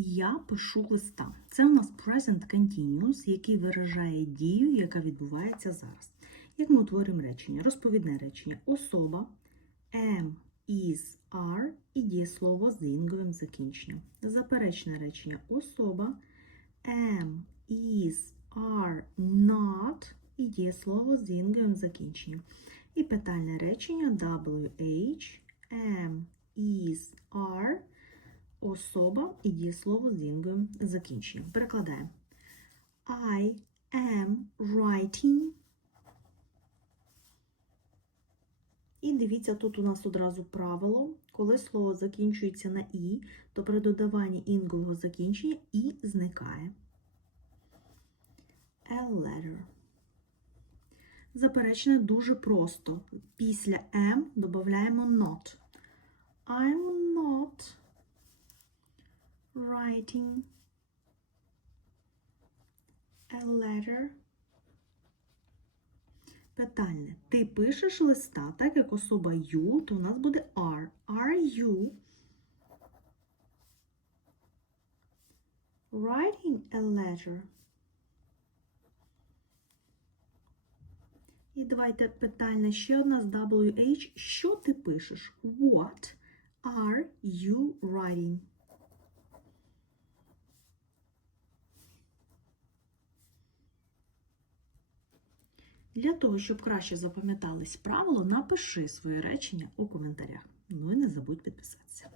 Я пишу листа. Це у нас present continuous, який виражає дію, яка відбувається зараз. Як ми утворюємо речення? Розповідне речення. Особа am, is, are і дієслово з інговим закінченням. Заперечне речення. Особа am, is, are, not і дієслово з інговим закінченням. І питальне речення WH, am, is, are особа і дієслово з інговим закінченням. Перекладаємо. I am writing. І дивіться, тут у нас одразу правило. Коли слово закінчується на і, то при додаванні інгового закінчення і зникає. A letter. Заперечне дуже просто. Після am додаємо not. I'm not writing a letter. Питальне. Ти пишеш листа, так як особа you, то у нас буде are. Are you writing a letter? І давайте питальне ще одна з WH. Що ти пишеш? What are you writing? Для того, щоб краще запам'ятались правило, напиши своє речення у коментарях. Ну і не забудь підписатися.